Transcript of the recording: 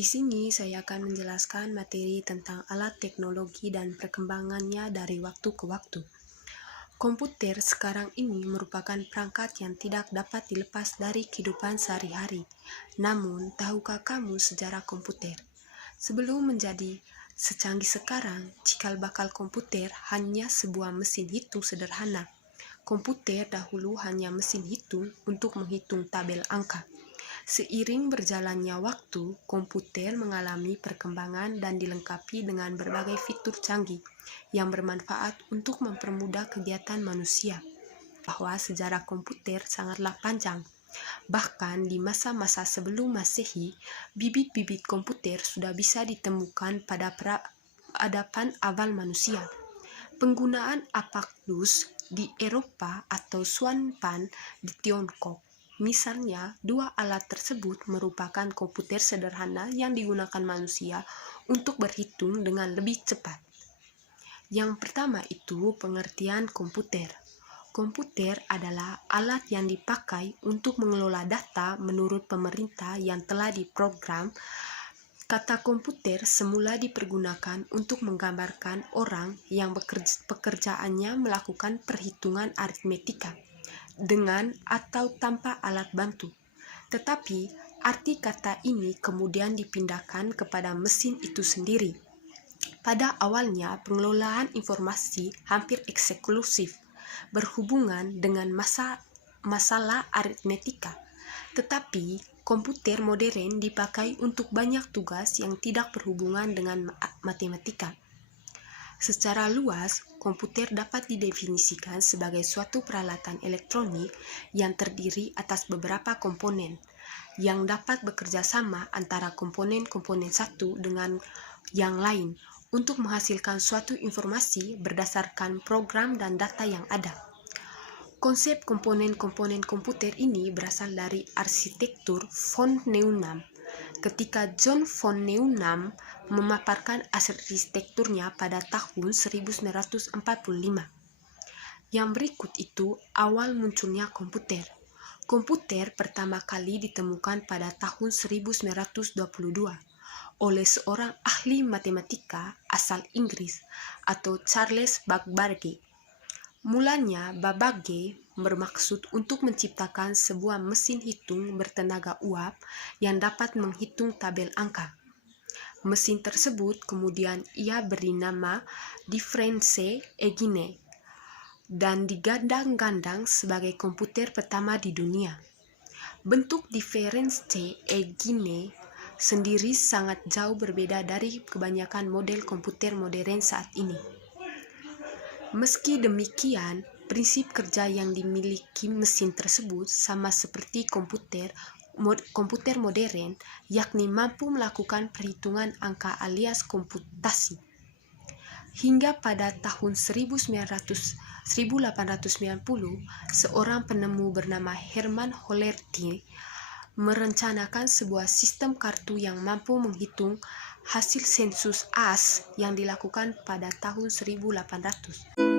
Di sini saya akan menjelaskan materi tentang alat teknologi dan perkembangannya dari waktu ke waktu. Komputer sekarang ini merupakan perangkat yang tidak dapat dilepas dari kehidupan sehari-hari. Namun, tahukah kamu sejarah komputer? Sebelum menjadi secanggih sekarang, cikal bakal komputer hanya sebuah mesin hitung sederhana. Komputer dahulu hanya mesin hitung untuk menghitung tabel angka. Seiring berjalannya waktu, komputer mengalami perkembangan dan dilengkapi dengan berbagai fitur canggih yang bermanfaat untuk mempermudah kegiatan manusia. Bahwa sejarah komputer sangatlah panjang. Bahkan di masa-masa sebelum Masehi, bibit-bibit komputer sudah bisa ditemukan pada peradaban awal manusia. Penggunaan abacus di Eropa atau Xuanpan di Tiongkok. Misalnya, dua alat tersebut merupakan komputer sederhana yang digunakan manusia untuk berhitung dengan lebih cepat. Yang pertama itu pengertian komputer. Komputer adalah alat yang dipakai untuk mengelola data menurut pemerintah yang telah diprogram. Kata komputer semula dipergunakan untuk menggambarkan orang yang pekerjaannya melakukan perhitungan aritmetika dengan atau tanpa alat bantu. Tetapi arti kata ini kemudian dipindahkan kepada mesin itu sendiri. Pada awalnya pengelolaan informasi hampir eksklusif berhubungan dengan masalah aritmetika. Tetapi komputer modern dipakai untuk banyak tugas yang tidak berhubungan dengan matematika. Secara luas, komputer dapat didefinisikan sebagai suatu peralatan elektronik yang terdiri atas beberapa komponen yang dapat bekerja sama antara komponen-komponen satu dengan yang lain untuk menghasilkan suatu informasi berdasarkan program dan data yang ada. Konsep komponen-komponen komputer ini berasal dari arsitektur von Neumann. Ketika John von Neumann memaparkan arsitekturnya pada tahun 1945. Yang berikut itu awal munculnya komputer. Komputer pertama kali ditemukan pada tahun 1922 oleh seorang ahli matematika asal Inggris atau Charles Babbage. Mulanya Babbage bermaksud untuk menciptakan sebuah mesin hitung bertenaga uap yang dapat menghitung tabel angka. Mesin tersebut kemudian ia beri nama Difference Engine dan digadang-gadang sebagai komputer pertama di dunia. Bentuk Difference Engine sendiri sangat jauh berbeda dari kebanyakan model komputer modern saat ini. Meski demikian, prinsip kerja yang dimiliki mesin tersebut sama seperti komputer modern, yakni mampu melakukan perhitungan angka alias komputasi. Hingga pada tahun 1890, seorang penemu bernama Hermann Hollerith merencanakan sebuah sistem kartu yang mampu menghitung hasil sensus AS yang dilakukan pada tahun 1800.